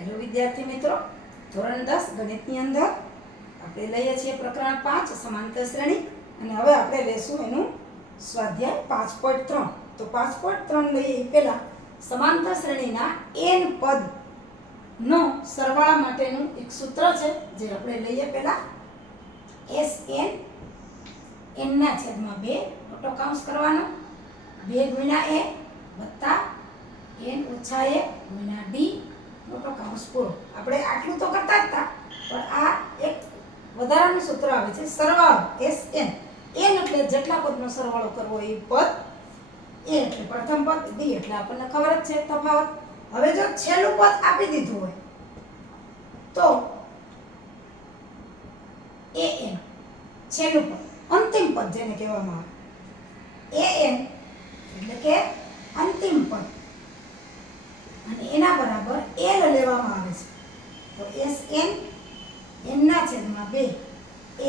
Hello વિદ્યાર્થી મિત્રો, ધોરણ 10 ગણિતની અંદર આપણે લઈએ છીએ પ્રકરણ 5 સમાંતર શ્રેણી અને હવે આપણે લેશું એનું સ્વાધ્યાય 5.3. તો 5.3 લઈએ એ પહેલા સમાંતર શ્રેણીના n પદ નો સરવાળા માટેનું એક સૂત્ર છે જે આપણે લઈએ પહેલા Sn n ના છેદમાં 2 મોટો કૌંસ કરવાનો 2 ગુણ્યા a વત્તા n ઓછા a ગુણ્યા d મોટો કૌંસ પૂરો. આપણે આટલું તો કરતા જ હતા પણ આ એક વધારાનું સૂત્ર આવે છે સરવાળો Sn. n એટલે જેટલા પદનો સરવાળો કરવો એ પદ a એટલે પ્રથમ પદ, d એટલે આપણને ખબર જ છે તફાવત. હવે જો છેલ્લું પદ આપી દીધું હોય તો an છેલ્લું પદ અંતિમ પદ જેને કહેવામાં આવે an એટલે કે અંતિમ પદ અને એના બરાબર l લેવામાં આવે છે. તો Sn n ના છેદમાં 2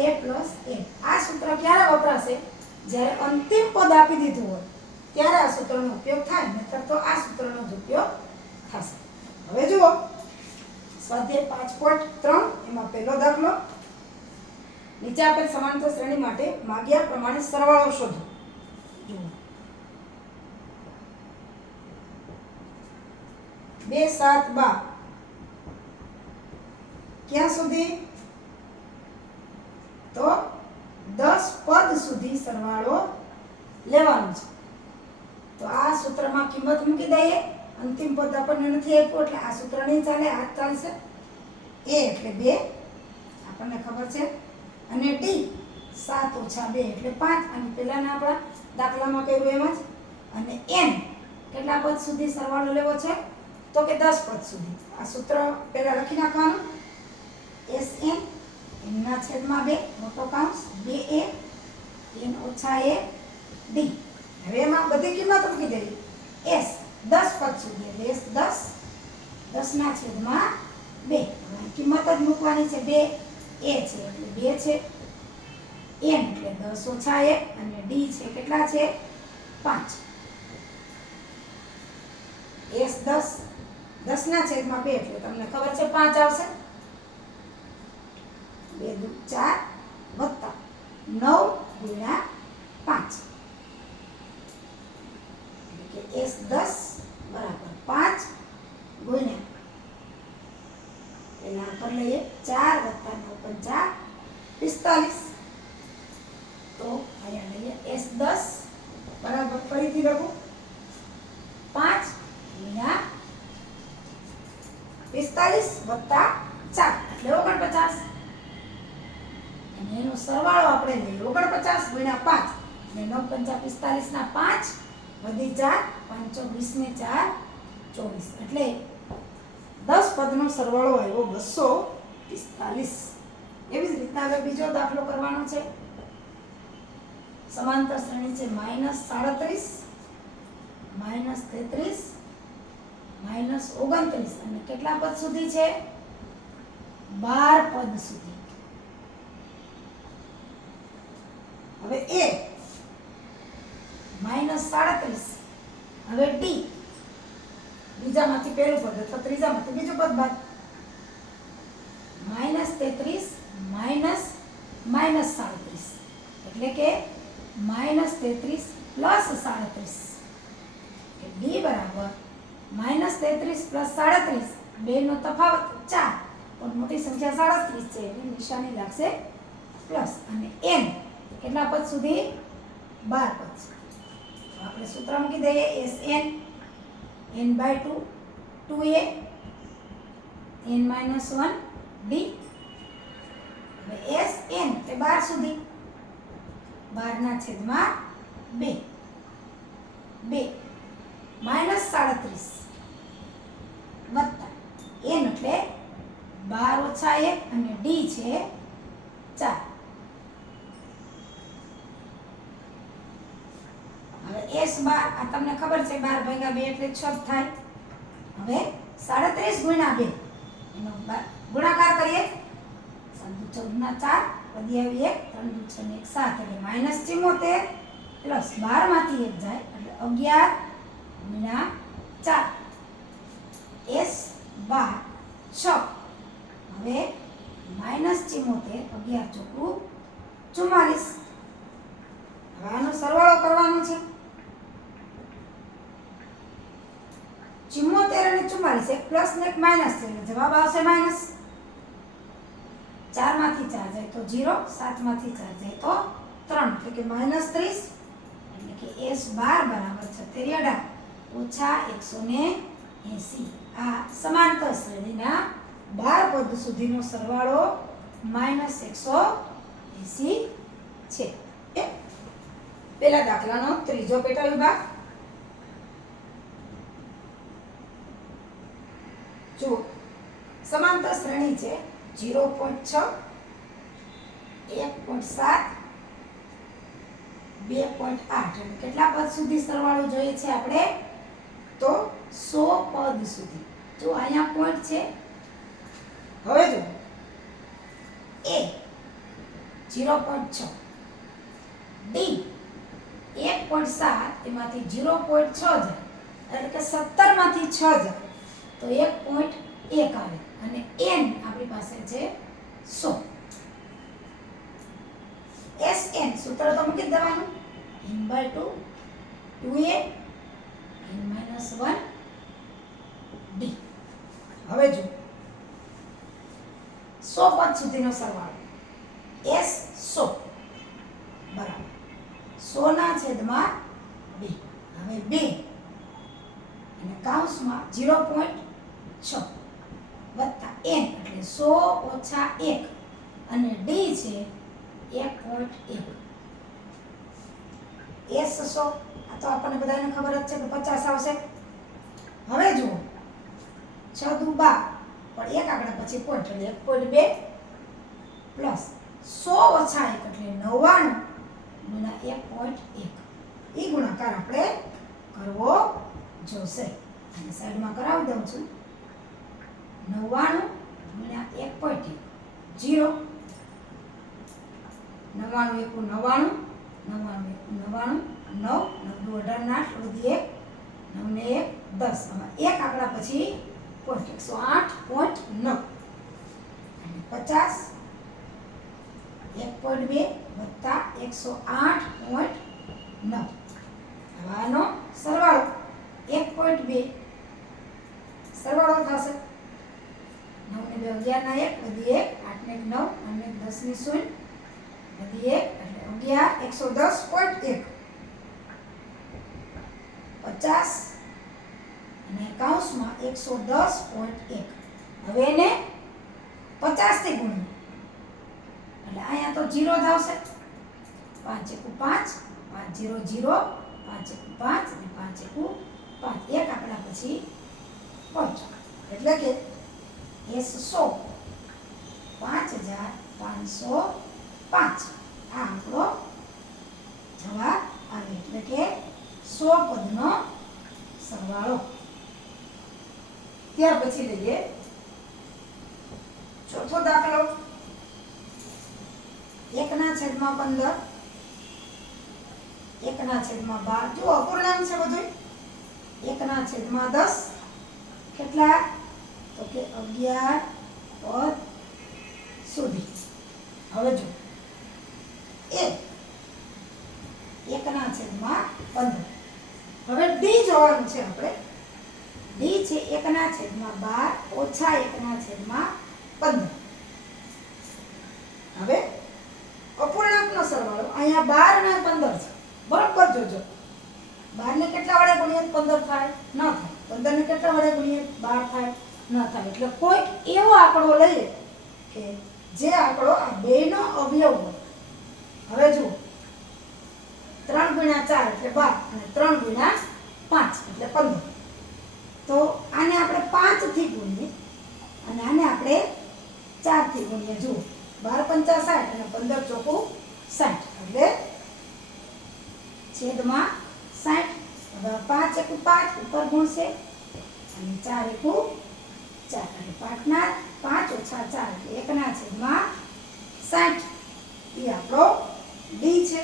a plus n. આ સૂત્ર ક્યારે વપરાશે? જ્યારે અંતિમ પદ આપી દીધું હોય ત્યારે આ સૂત્રનો ઉપયોગ થાય, નહીતર તો આ સૂત્રનો જ ઉપયોગ થશે. હવે જુઓ સ્વાધ્યાય 5.3 એમાં પહેલો દાખલો. નીચે આપેલ સમાંતર શ્રેણી માટે માગ્યા પ્રમાણે સરવાળો શોધો. જુઓ 2 7 12 ક્યાં સુધી? તો 10 પદ સુધી સરવાળો લેવાનો છે. તો આ સૂત્રમાં કિંમત મૂકી દઈએ. અંતિમ પદ આપણને નથી આપ્યું એટલે આ સૂત્ર નહીં ચાલે, આ જ ચાલશે. a એટલે 2 આપણને ખબર છે અને d 7 ઓછા 2 એટલે 5 અને પહેલાના આપણા દાખલામાં કર્યું એમ જ. અને n કેટલા પદ સુધી સરવાળો લેવો છે? તો કે 10 પદ સુધી. આ સૂત્ર પહેલા લખી નાખવાનું. Sn n ના છેદમાં 2 મોટો કૌંસ 2a n ઓછા a d. હવે એમાં બધી કિંમત મૂકી દેવી. s 10 પદ સુધી એટલે s 10 ના છેદમાં 2. હવે કિંમત જ મૂકવાની છે. 2a છે એટલે 2 છે, n એટલે 10 ઓછા a અને d છે કેટલા છે? 5. s 10 ના છેદમાં 2 એટલે તમને ખબર છે 5 આવશે. 2 દુ 4 વત્તા 9 ગુણ્યા 5 એટલે કે s 10 બરાબર 5 ગુણ્યા એના પર લઈએ 4 વત્તા 9 5 45. તો અહીંયા લઈએ s 10 બરાબર ફરીથી લખું 5 ગુણ્યા 45 વત્તા 4 એટલે 49. અને એનો સરવાળો આપણે લઈએ 49 ગુણ્યા 5 અને 9 5 45 ના 5 વધી 4 5 20 ને 4 24 એટલે 10 પદનો સરવાળો આવ્યો 245. એવી જ રીતના હવે બીજો દાખલો કરવાનો છે. સમાંતર શ્રેણી છે -37 -33 -29 અને કેટલા પદ સુધી છે? 12 પદ સુધી. હવે a -37 હવે d બીજામાંથી પહેલું પદ અથવા ત્રીજામાંથી બીજું પદ બાદ -33 -37 એટલે કે -33 + 37 d બરાબર -33 + 37 બેનો તફાવત 4 પણ મોટી સંખ્યા 37 છે એટલે નિશાની લાગશે પ્લસ. અને n કેટલા પદ સુધી? 12 પદ સુધી. આપણે સૂત્ર મૂકી દઈએ. Sn n/2 2a n - 1 d. હવે Sn એ 12 સુધી 12 ના છેદમાં 2 -37 વત્તા n એટલે 12 ઓછા 1 અને d છે 4. હવે s 12 આ તમને ખબર છે 12 ભાગ્યા 2 એટલે 6 થાય. હવે 37 ગુણ્યા 2 એનો ગુણાકાર કરીએ. 7 × 14 ના 4 વધી આવી 1 3 × 6 ને 1 7 એટલે -74 પ્લસ 12 માંથી 1 જાય એટલે 11 ગુણ્યા 4 s 12 6. હવે -74 11 ચોકું 44. હવે આનો સરવાળો કરવાનો છે. 74 અને 44 એક પ્લસ ને એક માઇનસ છે એટલે જવાબ આવશે માઇનસ. 4 માંથી 4 જાય તો 0, 7 માંથી 4 જાય તો 3 એટલે કે -30 એટલે કે S12 બરાબર 76 ઓછા 180. આ સમાંતર શ્રેણીના 12 પદ સુધીનો સરવાળો -180 છે. પહેલા દાખલાનો ત્રીજો પેટા વિભાગ જો સમાંતર શ્રેણી છે 0.6 1.7 2.8 એટલે કેટલા પદ સુધી સરવાળો જોઈએ છે આપણે તો 100 પદ સુધી. જો અહીંયા પોઈન્ટ છે. હવે જો A 0.6 D 1.7 એમાંથી 0.6 જાય એટલે કે 17 માંથી 6 જાય તો 1.1 આવે અને n આપણી પાસે છે 100. Sn સૂત્ર તો મૂકી દેવાનું n/2 2a n-1 d. હવે જો 100 પદ સુધીનો સરવાળો S 100 બરાબર 100 ના છેદમાં 2. હવે 2 અને કૌંસમાં 0.6 વત્તા n એટલે 100 ઓછા 1 અને d છે 1.1. S 100 આ તો આપણને બધાને ખબર જ છે કે 50 આવશે. હવે જુઓ 6 દુ 12 પણ એક આંકડા પછી પોઈન્ટ એટલે 1.2 પ્લસ 100 ઓછા 1 એટલે 99 ગુણ્યા 1.1. એ ગુણાકાર આપણે કરવો જોશે. અને સાઈડમાં કરાવી દઉં છું 99 ગુણ્યા 1.1 0 99 એકુ 99 99 એકુ 99 9 9 18 9 1 10 આમાં એક આંકડા પછી પોઈન્ટ 108.9 અને 50 1.2 વત્તા 108.9. હવે આનો સરવાળો 1.2 સરવાળો થશે 9 ને 2 11 ના 1 વધી 1 8 ને 9 અને 10 ની 0 વધી 1 એટલે 11 110.1 50 અને કૌંસમાં 110.1. હવે એને 50 થી ગુણો એટલે અહીંયા તો 0 જ આવશે. 5 એકુ 5 5 0 0 5 એકુ 5 અને 5 એકુ 5 એક આંકડા પછી 5 એટલે કે S 100 5505 આ આંકડો જવાબ આવે એટલે કે 100 પદનો સરવાળો. ત્યાર પછી લઈએ ચોથો દાખલો 1/15 1/12 જો અપૂર્ણાંક છે બધું 1/10 કેટલા તો કે 11 પદ સુધી. હવે જો a 1/15 હવે d જોવાનું છે આપણે. d છે 1/12 ઓછા 1/15. હવે અપૂર્ણાંકનો સરવાળો અહીંયા 12 અને 15 છે બરાબર જોજો. 12 ને કેટલા વડે ગુણીએ 15 થાય ન થાય. 15 ને કેટલા વડે ગુણીએ 12 થાય ન થાય. એટલે કોઈક એવો આંકડો લઈએ કે જે આંકડો આ બેનો અવયવ હોય. હવે જુઓ 3 ગુણ્યા 4 એટલે 12 અને 3 ગુણ્યા 5 એટલે 15. તો આને આપણે 5 થી ગુણીએ અને આને આપણે 4 થી ગુણીએ. જુઓ 12 × 5 = 60 અને 15 ચોકું 60 એટલે છેદમાં 60. હવે 5 એકુ 5 ઉપર ગુણશે અને 4 એકુ 4 એટલે 5 ઓછા 4 એટલે 1/60. એ આપણો d છે.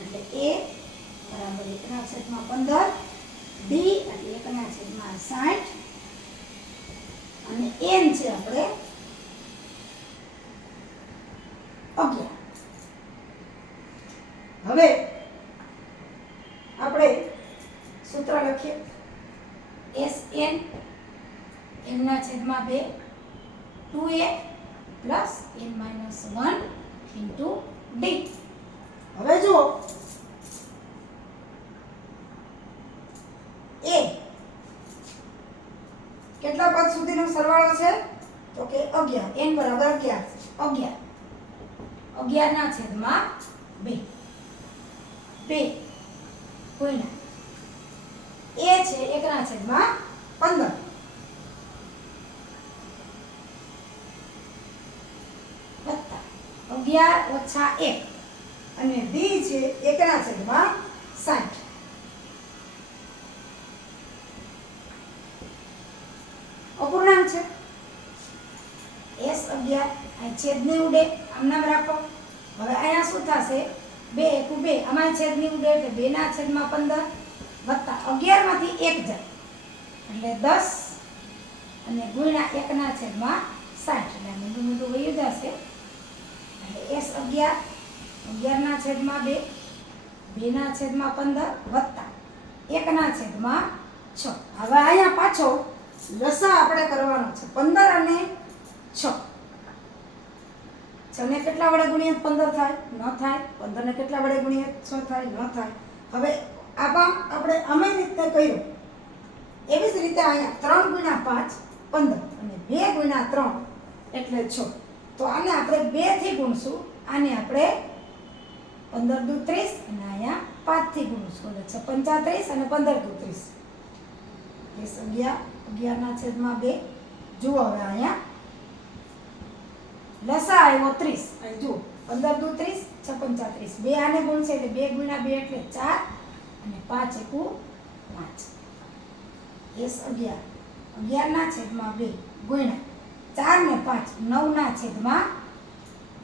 એટલે a બરાબર 1/15 d એટલે 1/60 અને n છે આપણે 11. હવે આપણે સૂત્ર લખીએ Sn n ના છેદમાં 2 2a plus n minus 1 into d. હવે જો a કેટલા પદ સુધીનો સરવાળો છે તો કે 11. n બરાબર 11 છે. 11 ના છેદમાં 2 ગુણ્યા a છે 1 ના છેદમાં 15 વત્તા 11 ઓછા 1 અને d છે 1 ના છેદમાં 60. અપૂર્ણાંક છે S11 આ છેદની ઉડે આમ નામ રાખો. હવે અહીંયા શું થશે 2 * 2 આમાં છેદની ઉડે એટલે 2 ના છેદમાં 15 વત્તા 11 માંથી 1 જાય એટલે 10 અને ગુણ્યા 1 ના છેદમાં 60 એટલે મીંડું મીંડું વયું જશે એટલે S11 11 ના છેદમાં 2 2 ના છેદમાં 15 વત્તા 1 ના છેદમાં 6. હવે અહીંયા પાછો લસા આપણે કરવાનો છે 15 અને 6. 6 ને કેટલા વડે ગુણ્યા 15 થાય ન થાય. 15 ને કેટલા વડે ગુણ્યા 6 થાય ન થાય. હવે આમાં આપણે અમે રીતે કર્યું એવી જ રીતે અહીંયા 3 ગુણ્યા 5 15 અને 2 ગુણ્યા 3 એટલે 6. તો આને આપણે 2 થી ગુણશું. આને આપણે 15 દુ 30 અને અહીંયા 5 થી ગુણશું એટલે 35 અને 15 દુ 30. S11 11 ના છેદમાં 2 જુઓ. હવે અહીંયા લસા આવ્યો 30 અહીં જુઓ 15 દુ 30 6 35 2 આને ગુણશે એટલે 2 ગુણ્યા 2 એટલે 4 અને 5 એકુ 5. S11 11 ના છેદમાં 2 ગુણ્યા 4 ને 5 9 ના છેદમાં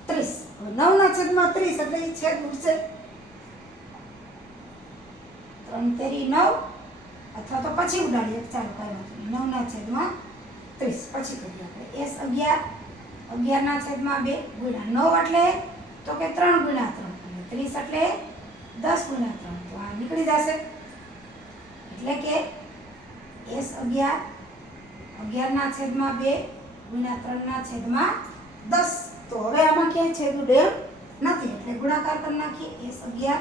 30. હવે 9 ના છેદમાં 30 એટલે એ છેદ ઉડશે 3 તેરી 9 અથવા તો પછી ઉડાડીએ. ચાલો કાંઈ નથી. 9 ના છેદમાં 30 પછી કરીએ આપણે S11 11 ના છેદમાં 2 ગુણ્યા 9 એટલે તો કે 3 ગુણ્યા 3 એટલે 30 એટલે 10 ગુણ્યા 3 તો આ નીકળી જશે એટલે કે S11 11 ના છેદમાં 2 ગુણ્યા 3 ના છેદમાં 10. તો હવે આમાં ક્યાંય છેદ ઉડે નથી એટલે ગુણાકાર કરી નાખીએ. S11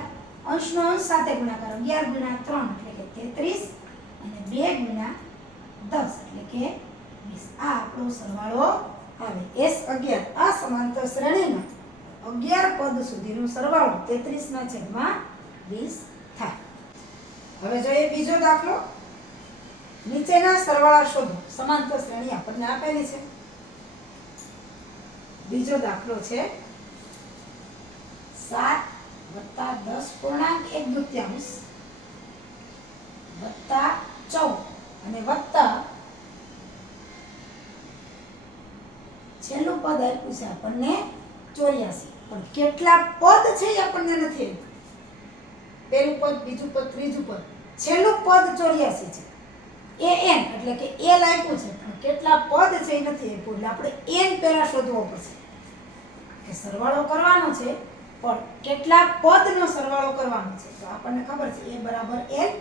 અંશનો અંશ સાથે ગુણાકાર 11 ગુણ્યા 3 એટલે કે 33 અને 2 ગુણ્યા 10 એટલે કે 20. આ આપણો સરવાળો આવે. S11 આ સમાંતર શ્રેણીમાં 11 પદ સુધીનો સરવાળો 33 ના છેદમાં 20 થાય. હવે જોઈએ બીજો દાખલો. નીચેના સરવાળા શોધો. સમાંતર શ્રેણી આપણને આપેલી છે. બીજો દાખલો છે 7 વત્તા 10 પૂર્ણાંક 1/2 વત્તા 14 અને વત્તા છેલ્લું પદ આપ્યું છે આપણને 84. પણ કેટલા પદ છે એ આપણને નથી આપ્યું. પહેલું પદ, બીજું પદ, ત્રીજું પદ, છેલ્લું પદ 84 છે. an એટલે કે a આપ્યું છે પણ કેટલા પદ છે એ નથી આપ્યું. એટલે આપણે n પહેલા શોધવો પડશે કે સરવાળો કરવાનો છે પણ કેટલા પદનો સરવાળો કરવાનો છે. તો આપણને ખબર છે a બરાબર l,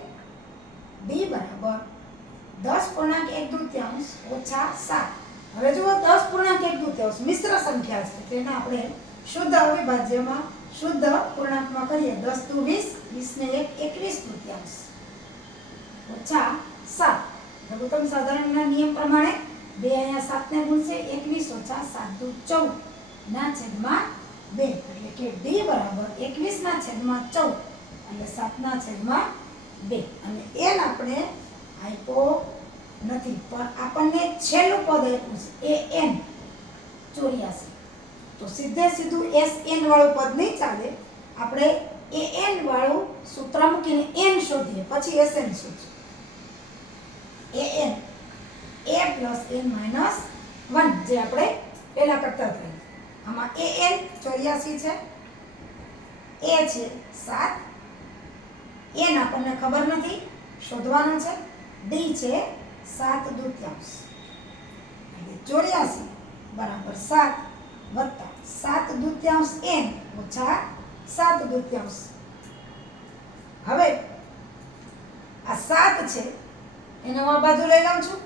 d બરાબર 10.1/2 ઓછા 7. હવે જુઓ 10.1/2 મિશ્ર સંખ્યા છે તેને આપણે શુદ્ધ અવિભાજ્યમાં શુદ્ધ પૂર્ણાંકમાં કરીએ. 10 દુ 20, 20 ને 1 21/2 ઓછા 7. લઘુત્તમ સાધારણના નિયમ પ્રમાણે 2 અહીંયા 7 ને ગુણશે 21 ઓછા 7 દુ 14 ના છેદમાં 2 એટલે કે d બરાબર 21 ના છેદમાં 14 એટલે 7 ના છેદમાં 2 અને n આપણે આપ્યો નથી પણ આપણને છેલ્લું પદ આપ્યું છે an 84. તો સીધે સીધું sn વાળું પદ નહીં ચાલે. આપણે an વાળું સૂત્ર મૂકીને n શોધીએ પછી sn શોધીએ. an a plus n minus 1 જે આપણે પહેલા કરતા હતા. આમાં an 84 છે, a છે 7, n આપણને ખબર નથી શોધવાનો છે, d છે 7/2 એટલે 84 બરાબર 7 વત્તા 7/2 n ઓછા 7/2. હવે આ 7 છે એને હું આ બાજુ લઈ લઉં છું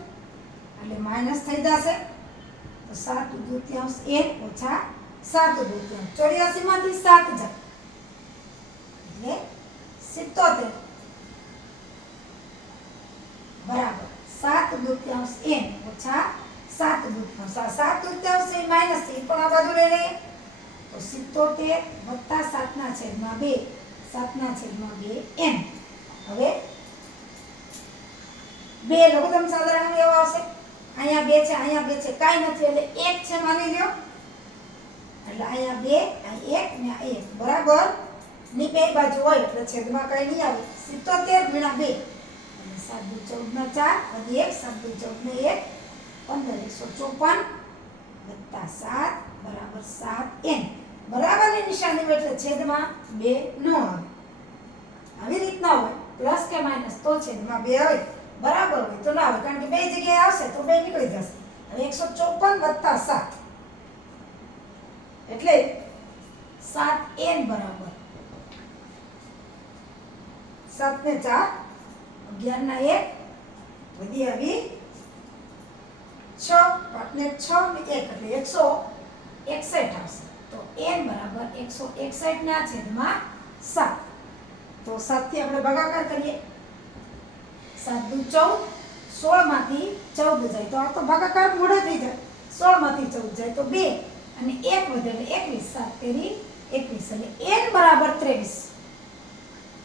એટલે માઈનસ થઈ જશે. તો 7/2 n ઓછા 7/2. 84 માંથી 7 જાય એટલે 77 બરાબર 7/2 n ઓછા 7/2. આ 7/2 છે માઈનસ થી પણ આ બાજુ લઈ લઈએ તો 77 વત્તા 7/2 7/2 n. હવે 2 લઘુત્તમ સાધારણ અવયવ આવશે. અહીંયા 2 છે અહીંયા 2 છે કાઈ નથી એટલે 1 છે માની લ્યો. એટલે અહીંયા 2 આ 1 ને આ 1 બરાબર ની બે બાજુ હોય એટલે છેદમાં કઈ નહીં આવે. 77 ગુણ્યા 2 એટલે 7/2 = 14 1 7/2 = 15 154 વત્તા 7 બરાબર 7 n. બરાબરની નિશાની એટલે છેદમાં 2 ન આવે. આવી રીતના હોય પ્લસ કે માઈનસ તો છેદમાં 2 આવે. બરાબર હોય તો ના આવે કારણ કે બે જગ્યાએ આવશે તો 2 નીકળી જશે. હવે 154 વત્તા 7 એટલે 7n બરાબર 7 ને 4 11 ના 1 વધી આવી 6 5 ને 6 ને 1 એટલે 161 આવશે. તો n બરાબર 161 ના છેદમાં 7. તો 7 થી આપણે ભાગાકાર કરીએ. 7 × 14 16 માંથી 14 જાય તો આ તો ભાગાકાર મોડે થઈ જાય. 16 માંથી 14 જાય તો 2 અને 1 વધે એટલે 21 7 તેરી 21 એટલે n બરાબર 23.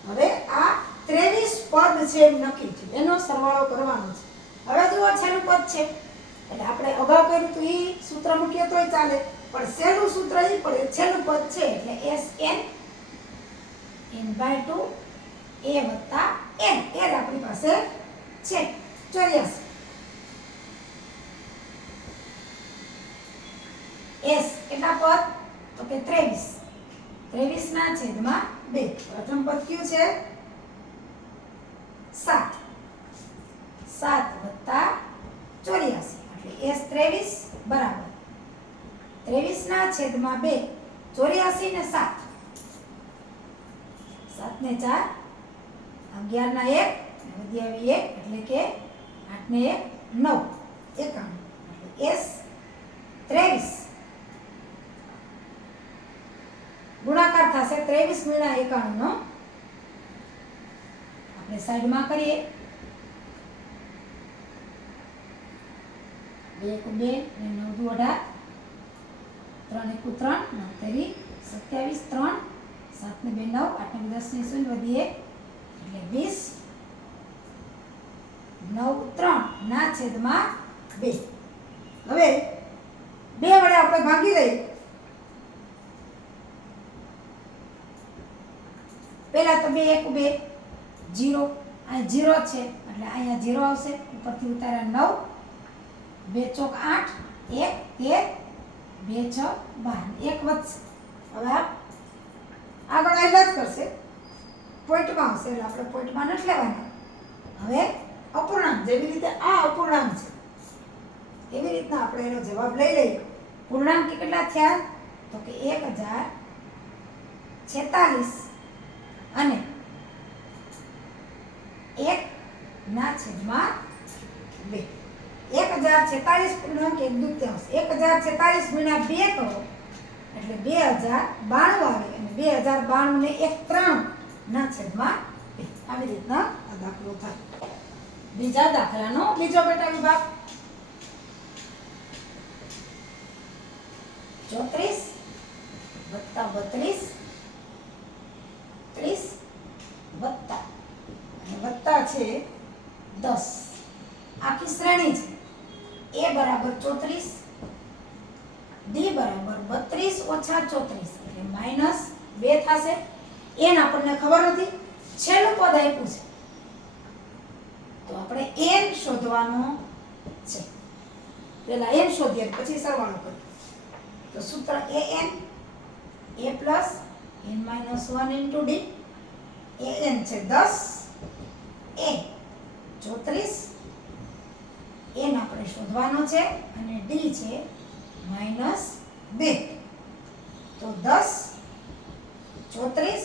હવે આ 23 પદ છે એમ નક્કી છે એનો સરવાળો કરવાનો છે. હવે જુઓ છેલ્લું પદ છે એટલે આપણે અગાઉ કર્યું તો એ સૂત્ર મૂકીએ તોય ચાલે પણ છેલ્લું સૂત્ર એ પડે છેલ્લું પદ છે એટલે Sn n/2 a વત્તા n એ આપણી પાસે છે 84. s કેટલા પદ તો કે 23 23 ના છેદમાં 2. પ્રથમ પદ કયું છે 7 7 વત્તા 84 એટલે s 23 બરાબર 23 ના છેદમાં 2 84 ને 7 7 ને 4 11 ના 1 વધી આવી 1 એટલે કે 8 ને 1 9 51 એટલે s 23 ગુણાકાર થશે 23 ગુણ્યા 91 નો. આપણે સાઈડમાં કરીએ 2 × 2 ને 9 × 18 3 × 3 9 તેરી 27 3 7 ને 2 9 8 ને 10 ને 0 વધી 1 એટલે 20 9 3 ના છેદમાં 2. હવે 2 વડે આપણે ભાગી લઈએ. પહેલા તો 2 1 2 0 આ 0 છે એટલે અહીંયા 0 આવશે ઉપરથી ઉતાર્યા 9 2 ચોક 8 1 13 2 6 12 1 વધશે. હવે આગળ આયલા જ કરશે પોઈન્ટમાં આવશે એટલે આપણે પોઈન્ટમાં નથી લેવાના. હવે અપૂર્ણાંક જેવી રીતે આ અપૂર્ણાંક છે એવી રીતના આપણે એનો જવાબ લઈ લઈએ. પૂર્ણાંક કેટલા થયા તો કે 1046 અને 1 ના છેદમાં 2. 1046 પૂર્ણાંક 1/2 1046 ગુણ્યા 2 કરો એટલે 2092 આવે અને 2092 ને 1 3 ના છેદમાં 2. આવી રીતના આ દાખલો થાય. બીજા દાખલાનો બીજો પેટા વિભાગ 34 વત્તા 32 30 વત્તા અને વત્તા છે 10 આખી શ્રેણી છે. a બરાબર 34 d બરાબર 32 ઓછા 34 એટલે માઈનસ 2 થશે. n આપણને ખબર નથી છેલ્લું પદ આપ્યું છે તો આપણે n શોધવાનો છે. પહેલા n શોધીએ પછી સરવાળો કરીએ. તો સૂત્ર an a plus n minus 1 into d an છે 10 a 34 n આપણે શોધવાનો છે અને d છે -2. તો 10 34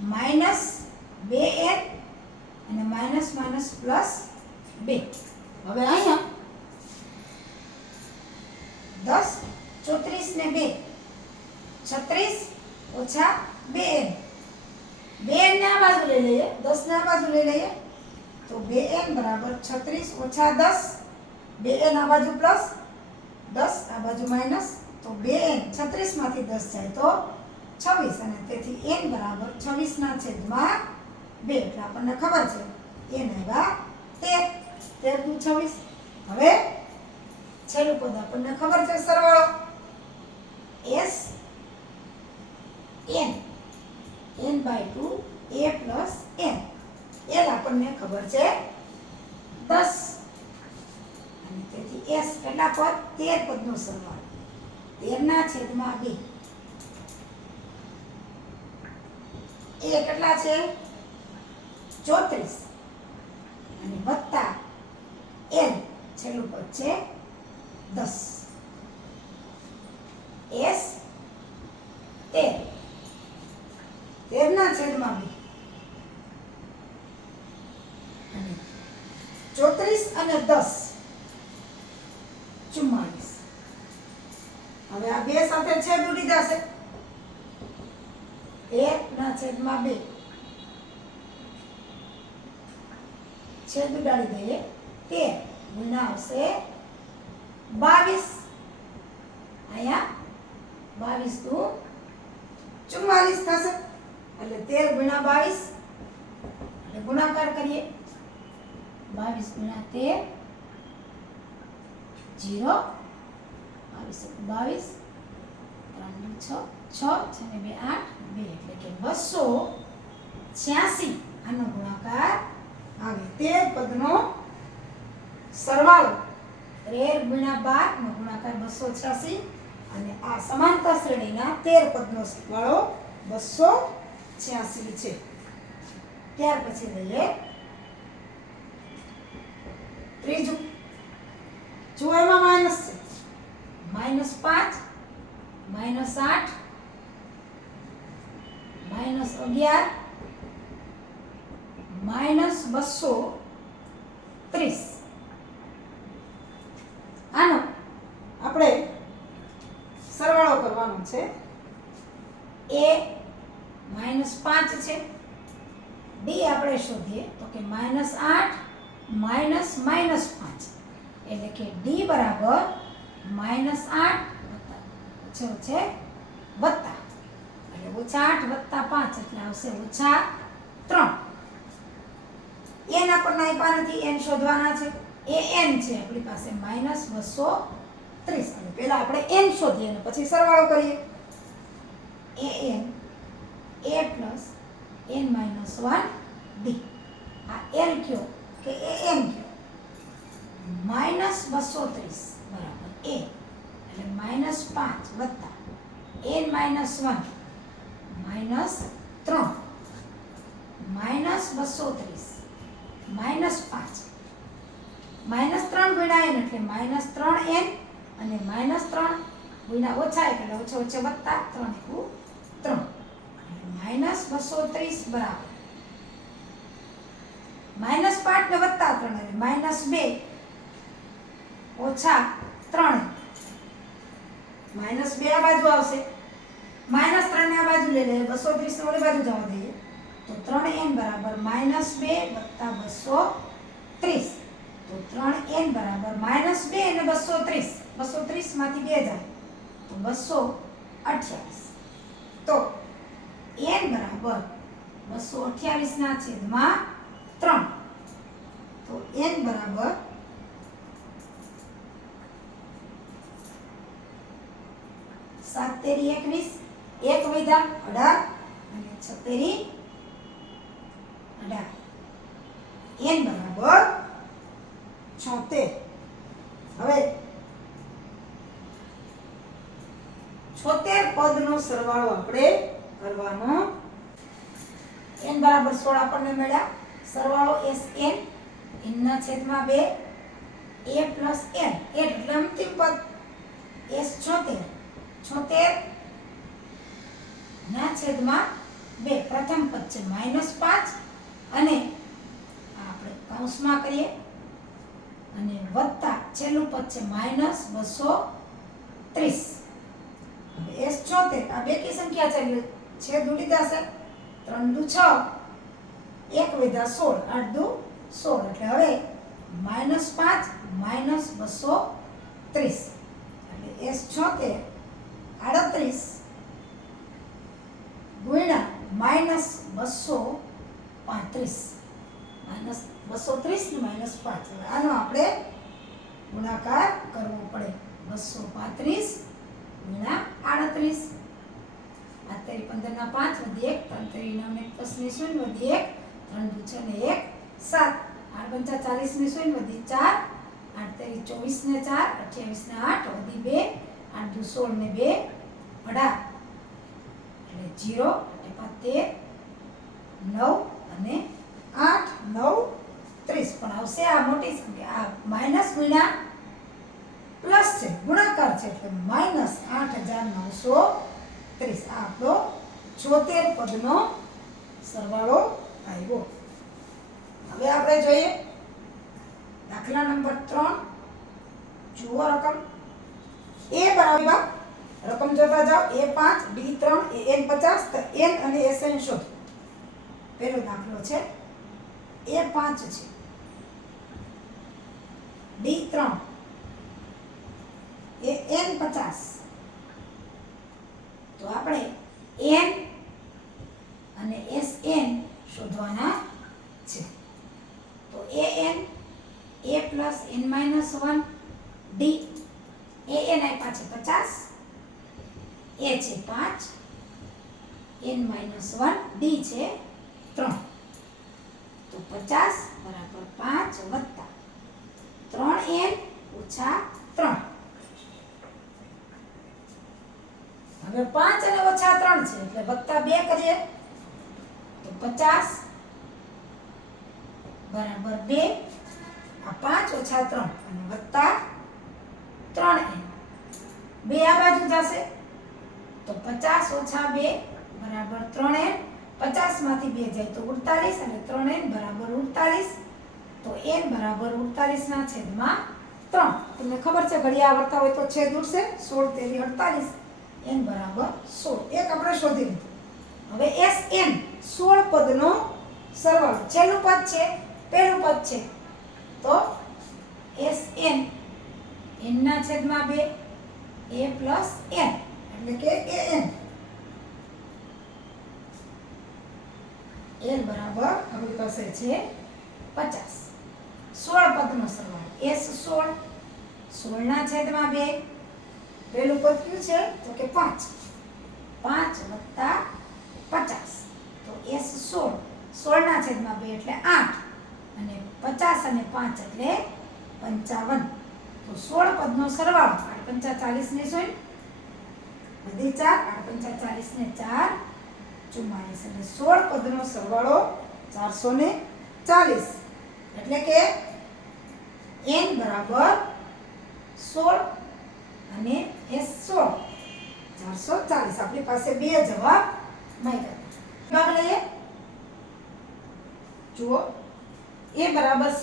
-2n અને માઇનસ માઇનસ પ્લસ 2. હવે અહીંયા 10 34 ને 2 36 ઓછા 2n. 2n ને આ બાજુ લઈ લઈએ, 10 ને આ બાજુ લઈ લઈએ તો 2n બરાબર 36 ઓછા 10. 2n આ બાજુ પ્લસ 10 આ બાજુ માઇનસ, તો 2n 36 માંથી 10 જાય તો 26 અને તેથી n બરાબર 26 ના છેદમાં 2. એટલે આપણને ખબર છે n આવ્યા 13 દુ 26. હવે છેલ્લું પદ આપણને ખબર છે સરવાળો s n n/2 a plus n. l આપણને ખબર છે 10 અને તેથી s કેટલા પદ 13 પદનો સરવાળો 13 ના છેદમાં 2. એ કેટલા છે 34 અને વત્તા n છેલ્લું પદ છે 10. s 13 ના છેદમાં 2 અને 34 અને 10 44. હવે આ બે સાથે છેદ ઉડી જશે 1 ના છેદમાં 2 છેદ ઉડાડી દઈએ 13 ગુણ્યા આવશે 22. અહીંયા 22 દુ 44 થશે એટલે 13 ગુણ્યા 22 એટલે ગુણાકાર કરીએ 22 ગુણ્યા 13 0 22 3 6 6 2 8 2 એટલે કે 286 આનો ગુણાકાર આવે. 13 પદનો સરવાળો 13 ગુણ્યા 12 નો ગુણાકાર 286 અને આ સમાંતર શ્રેણીના 13 પદનો સરવાળો 286 છે. ત્યાર પછી લઈએ ત્રીજું. જુઓ એમાં માઇનસ છે -5 -8 -11 -230. આનો આપણે સરવાળો કરવાનો છે. a -5 છે, b આપણે શોધીએ તો કે -8 -5 એટલે કે d બરાબર -8 છે વત્તા એટલે -8 વત્તા 5 એટલે આવશે -3. n આપણને આપ્યા નથી, n શોધવાના છે. an છે આપણી પાસે -230 અને પહેલા આપણે n શોધીએ અને પછી સરવાળો કરીએ. an a plus n minus 1 d. આ l કયો કે an કયો -230 બરાબર a એટલે -5 વત્તા n minus 1 -3 -230 -5 -3 ગુણ્યા n એટલે -3n અને -3 ગુણ્યા ઓછા 1 એટલે ઓછા ઓછા વત્તા 3 × 3 -230 બરાબર -5 ને વત્તા 3 એટલે -2 ઓછા 3 -2 આ બાજુ આવશે, -3 ને આ બાજુ લઈ લઈએ, 230 ને ઓલી બાજુ જવા દઈએ તો 3n બરાબર -2 વત્તા 230 તો 3n બરાબર -2 અને 230 230 માંથી 2 જાય તો 228. તો n બરાબર 228 ના છેદમાં 3 તો n બરાબર 7 તેરી 21 1 વધ્યા 18 અને 6 તેરી 18 n બરાબર 76. હવે 76 પદનો સરવાળો આપણે કરવાનો. n બરાબર 16 આપણને મળ્યા. સરવાળો sn n ના છેદમાં 2 a પ્લસ n એટલે અંતિમ પદ s 76 76 ના છેદમાં 2 પ્રથમ પદ છે -5 અને આપણે કૌંસમાં કરીએ અને વત્તા છેલ્લું પદ છે -230. હવે s 76 આ બેકી સંખ્યા છે એટલે છેદ ઉડી જશે 3 દુ 6 1 વધ્યા 16 8 દુ 16 એટલે હવે -5 -230 એટલે s 76 38 ગુણ્યા -235 -230 ને -5 હવે આનો આપણે ગુણાકાર કરવો પડે 235 ગુણ્યા 38 આ તેરી 15 ના 5 વધી 1 3 તેરી 9 ને 10 ની 0 વધી 1 3 દુ 6 ને 1 7 8 પંચા 40 ની 0 વધી 4 8 તેરી 24 ને 4 28 ને 8 વધી 2 8 દુ 16 ને 2 18 એટલે 0 એટલે 9 અને 8 9 30 પણ આવશે આ મોટી સંખ્યા આ માઈનસ ગુણ્યા પ્લસ છે ગુણાકાર છે એટલે -8930 આ આપણો 76 પદનો સરવાળો આવ્યો. હવે આપણે જોઈએ દાખલા નંબર 3 જુઓ રકમ a બરાબર રકમ જોતા જાઓ a5 d3 an50 તો n અને sn શોધો. પહેલો દાખલો છે a5 છે d3 an50 તો આપણે n અને sn શોધવાના છે. તો an a plus n minus 1 d an આપ્યા છે 50 a છે 5 n minus 1 d છે 3 તો 50 બરાબર 5 વત્તા 3n ઓછા 3 હવે 5 અને ઓછા 3 છે એટલે વત્તા 2 કરીએ તો 50 બરાબર 2 આ 5 ઓછા 3 અને વત્તા 3n 2 આ બાજુ જશે તો 50 ઓછા 2 બરાબર 3n 50 માંથી 2 જાય તો 48 અને 3n બરાબર 48 તો n બરાબર 48 ના છેદમાં 3. તમને ખબર છે ઘડિયા આવડતા હોય તો છેદ ઉડશે 16 તેરી 48 n બરાબર 16 એક આપણે શોધી લીધું. હવે sn 16 પદનો સરવાળો છેલ્લું પદ છે પહેલું પદ છે તો sn n ના છેદમાં 2 a plus n એટલે કે an n બરાબર આપણી પાસે છે 50. 16 પદનો સરવાળો s 16 16 ના છેદમાં 2 પહેલું પદ કયું છે તો કે 5 5 વત્તા 50 તો s 16 16 ના છેદમાં 2 એટલે 8 અને 50 અને 5 એટલે 55 તો 16 પદનો સરવાળો 8 5 40 ને 0 વધી 4 8 5 40 ને 4 44 અને 16 પદનો સરવાળો 440 એટલે કે n બરાબર 16 અને s 16 440 આપણી પાસે બે જવાબ મળ્યા. ભાગ લઈએ જુઓ a બરાબર 7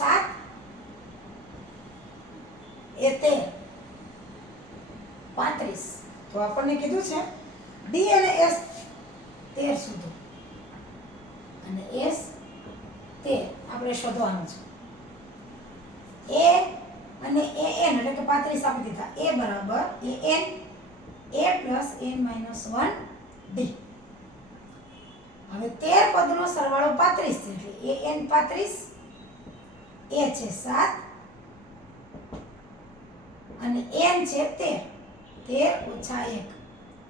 a 13 35 તો આપણને કીધું છે d અને s 13 શોધો અને s 13 આપણે શોધવાનું છે. a અને an એટલે કે 35 આપી દીધા. a બરાબર an a plus n minus 1 d. હવે 13 પદનો સરવાળો 35 છે એટલે an 35 a છે 7 અને n છે 13 13 ઓછા 1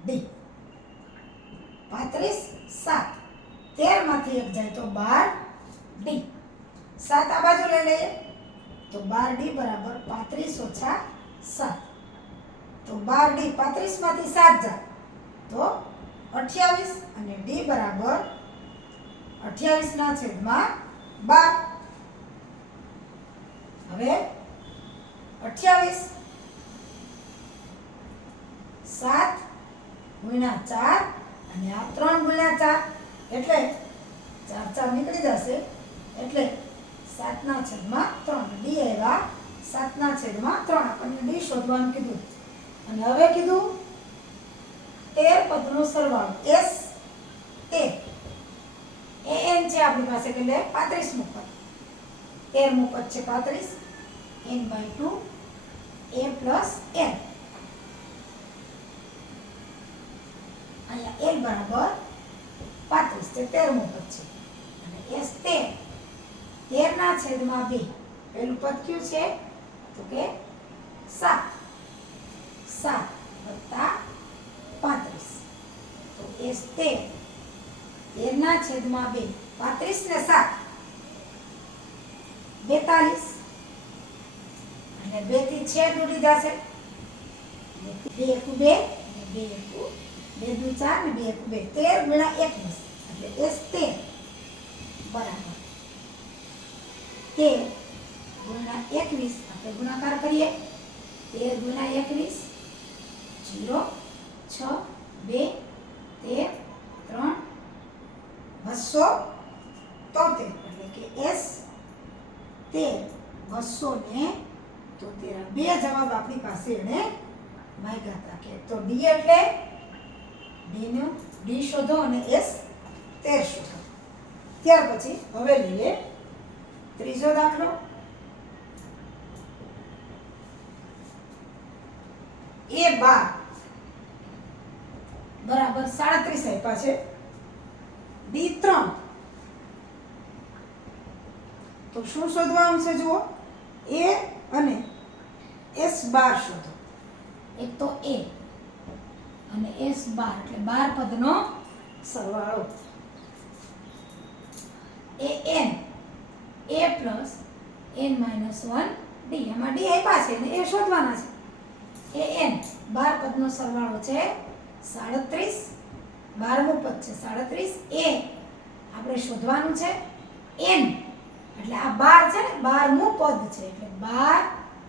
d 35 7 13 માંથી 1 જાય તો 12 d 7 આ બાજુ લઈ લઈએ તો 12 d બરાબર 35 ઓછા 7 તો 12 d 35 માંથી 7 જાય તો 28 અને d બરાબર 28 ના છેદમાં 12. હવે 28 7 ગુણ્યા 4 અને આ 3 ગુણ્યા 4 એટલે 4 4 નીકળી જશે એટલે 7/3 ડી આવ્યા 7/3 આપણને ડી શોધવાનું કીધું અને હવે કીધું 13 પદનો સરવાળો s એ n છે આપણી પાસે એટલે 35મું પદ 13મું પદ છે 35 n/2 a plus n અહીંયા l બરાબર 35 તે 13મું પદ છે અને s 13/2 પહેલું પદ કયું છે તો કે 7 7 વત્તા 35 તો s 13/2 35 ને 7 42 અને 2 થી છેદ ઉડી જશે 2 એકુ 2 અને 2 એકુ 2 દુ 4 ને 2 એકુ 2 13 ગુણ્યા 21 એટલે s 13 બરાબર 13 ગુણ્યા 21 આપણે ગુણાકાર કરીએ 13 ગુણ્યા 21 0 6 2 13 3 273 એટલે કે s 13 273 બે જવાબ આપણી પાસે એને માંગ્યા હતા કે તો ડી એટલે ડી શોધો અને s 13 શોધો ત્યાર પછી હવે લઈએ ત્રીજો દાખલો a 12 બરાબર 37 આપ્યા છે ડી 3 તો શું શોધવાનું છે જુઓ a અને s12 શોધો એક તો a અને s12 એટલે 12 પદનો સરવાળો a plus n-1 d એમાં d આપ્યા છે અને એ શોધવાના છે an 12 પદનો સરવાળો છે 37 12મું પદ છે 37 a આપણે શોધવાનું છે n એટલે આ 12 છે ને 12મું પદ છે એટલે 12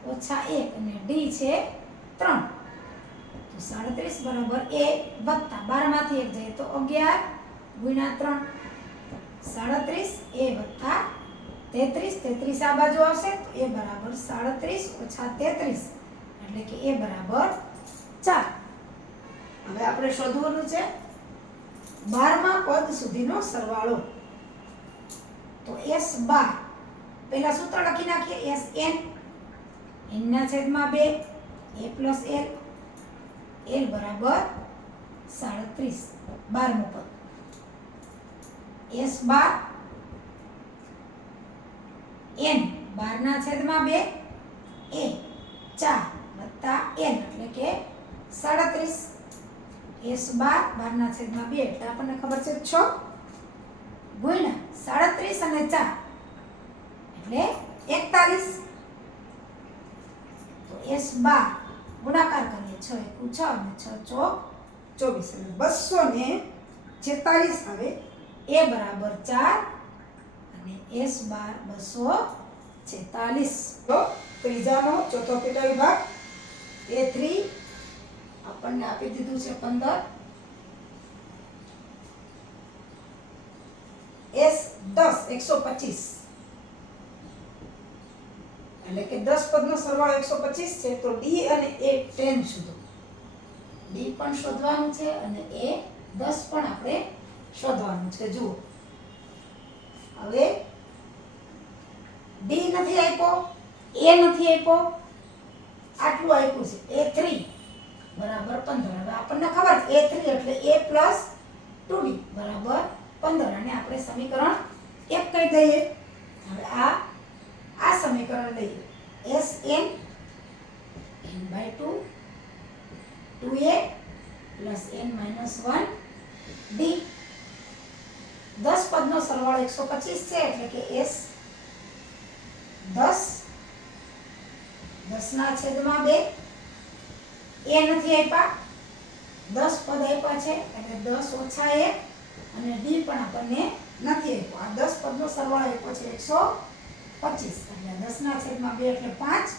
ઓછા 1 અને d છે 3 તો 37 બરાબર a વત્તા 12 માંથી 1 જાય તો 11 ગુણ્યા 3 37 a વત્તા 33 આ બાજુ આવશે તો a બરાબર 37 ઓછા 33 એટલે કે a બરાબર 4 હવે આપણે શોધવાનું છે 12મા પદ સુધીનો સરવાળો તો s12 પહેલા સૂત્ર લખી નાખીએ sn n/2 a plus l બરાબર 37 12મું પદ s12 n 12/2 a 4 વત્તા n એટલે કે 37 s12 12/2 એટલે આપણને ખબર છે 6 ગુણ્યા 37 અને 4 એટલે 41 તો s12 ગુણાકાર કરીએ 6 એકુ 6 અને 6 ચોક 24 એટલે 246 આવે a બરાબર 4 અને s12 246 તો ત્રીજાનો ચોથો પેટા વિભાગ a3 આપણને આપી દીધું છે 15 s10 125 એટલે કે 10 પદનો સરવાળો 125 છે તો d અને a10 શોધો d પણ શોધવાનું છે અને a10 પણ આપણે શોધવાનું છે જુઓ હવે d નથી આપ્યો a નથી આપ્યો આટલું આપ્યું છે a3 બરાબર 15 હવે આપણને ખબર છે a3 એટલે a plus 2d બરાબર 15 અને આપણે સમીકરણ 1 કહી દઈએ હવે આ સમીકરણ લઈએ sn n/2 2a plus n-1 d 10 પદનો સરવાળો 125 છે એટલે કે s 10 10/2 a નથી આપ્યા 10 પદ આપ્યા છે એટલે 10 ઓછા 1 અને d પણ આપણને નથી આપ્યો આ 10 પદનો સરવાળો આપ્યો છે 125 એટલે 10/2 એટલે 5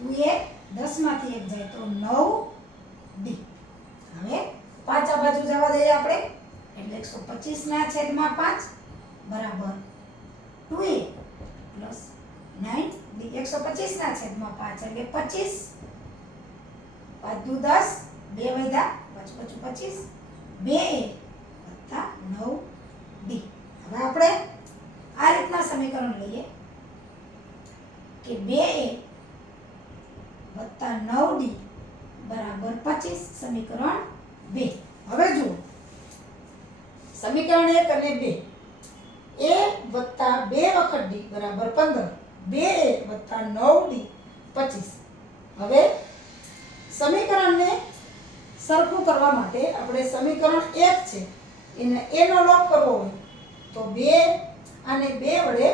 2a 10 માંથી 1 જાય તો 9d. હવે 5 આ બાજુ જવા દઈએ આપણે એટલે 125 ના છેદમાં 5 બરાબર 2a પ્લસ 9d. 125 ના છેદમાં 5 એટલે 25 5 દુ 10 2 વધ્યા 5 5 25 2a વત્તા 9d. હવે આપણે આ રીતના સમીકરણ લઈએ કે 2a વત્તા 9d બરાબર 25. સમીકરણ 2. હવે જુઓ સમીકરણ 1 અને 2 a વત્તા 2 વખત d બરાબર 15. 2a વત્તા 9d 25. હવે સમીકરણને સરખું કરવા માટે આપણે સમીકરણ 1 છે એને a નો લોપ કરવો હોય તો 2 આને 2 વડે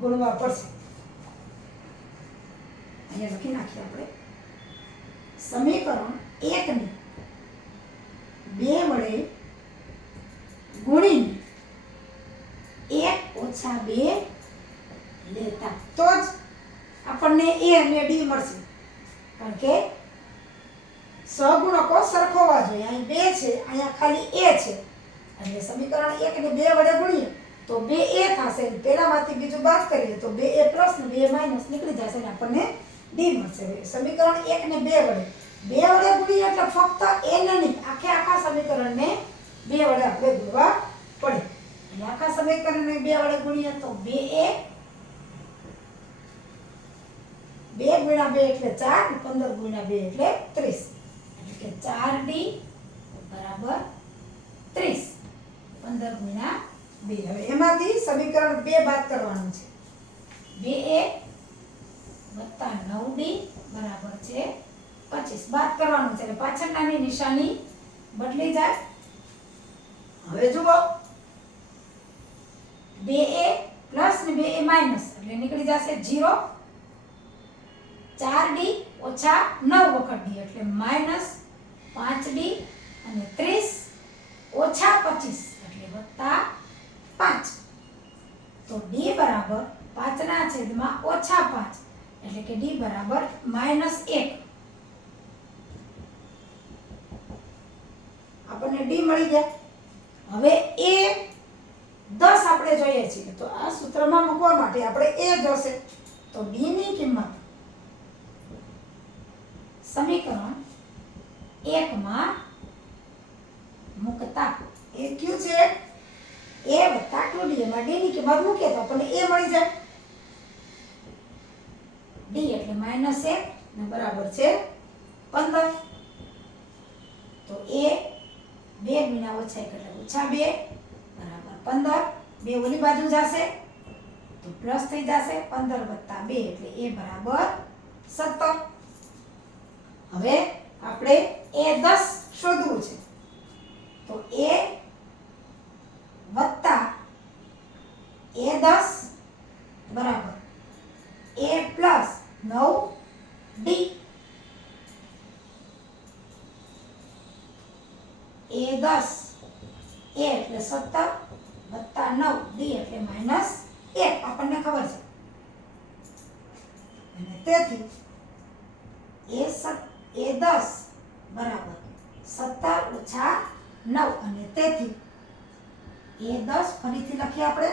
ગુણવા પડશે. અહીંયા લખી નાખીએ આપણે સમીકરણ 1 ને 2 વડે ગુણીને 1 ઓછા 2 લેતા તો જ આપણને a અને d મળશે. કારણ કે સહગુણકો સરખો હોવા જોઈએ. અહીં 2 છે, અહીંયા ખાલી a છે એટલે સમીકરણ 1 ને 2 વડે ગુણીએ તો 2a થશે. પહેલામાંથી બીજું બાદ કરીએ તો 2a પ્લસ ને 2a માઈનસ નીકળી જશે અને આપણને d મળશે. સમીકરણ 1 ને 2 વડે ગુણીએ એટલે ફક્ત a ને નહીં આખા સમીકરણને 2 વડે આપણે ગુણવા પડે. એટલે આખા સમીકરણને 2 વડે ગુણીએ તો 2a 2 ગુણ્યા 2 એટલે 4 15 ગુણ્યા 2 એટલે 30 એટલે કે 4d બરાબર 30. 15 ગુણ્યા 2. હવે એમાંથી સમીકરણ 2 બાદ કરવાનું છે. 2a વત્તા 9d બરાબર છે 25. બાદ કરવાનું છે એટલે પાછળનાની નિશાની બદલી જાય. હવે જુઓ 2a પ્લસ ને 2a માઈનસ એટલે નીકળી જશે 0. 4d ઓછા 9 વખત d એટલે માઈનસ 5d અને 30 ઓછા 25 એટલે વત્તા 5. તો d બરાબર 5 ના છેદમાં ઓછા 5 એટલે કે d બરાબર -1. આપણને d મળી ગયા. હવે a 10 આપણે જોઈએ છીએ તો આ સૂત્રમાં મૂકવા માટે આપણે a જોશે તો d ની કિંમત સમીકરણ 1 માં મૂકતા એ ક્યુ છે a વત્તા 2d. એમાં d ની કિંમત મૂકીએ તો આપણને a મળી જાય. d એટલે -1 ને બરાબર છે 15. તો a 2 ગુણ્યા ઓછા 1 એટલે ઓછા 2 બરાબર 15. 2 ઓલી બાજુ જશે તો પ્લસ થઈ જશે 15 વત્તા 2 એટલે a બરાબર 17. હવે આપણે a10 શોધવું છે તો a વત્તા a10 બરાબર a plus 9d. a10 a એટલે 17 વત્તા 9d એટલે -1 આપણને ખબર છે. અને તેથી a10 બરાબર 17 ઓછા 9 અને તેથી a10 ફરીથી લખીએ આપણે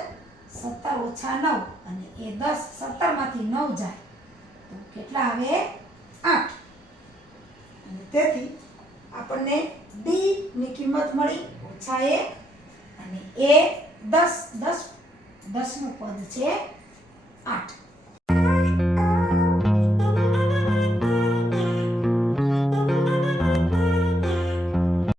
17 ઓછા 9 અને a10 17 માંથી 9 જાય તો કેટલા આવે 8. અને તેથી આપણને d ની કિંમત મળી -1 અને a10 નું પદ છે 8.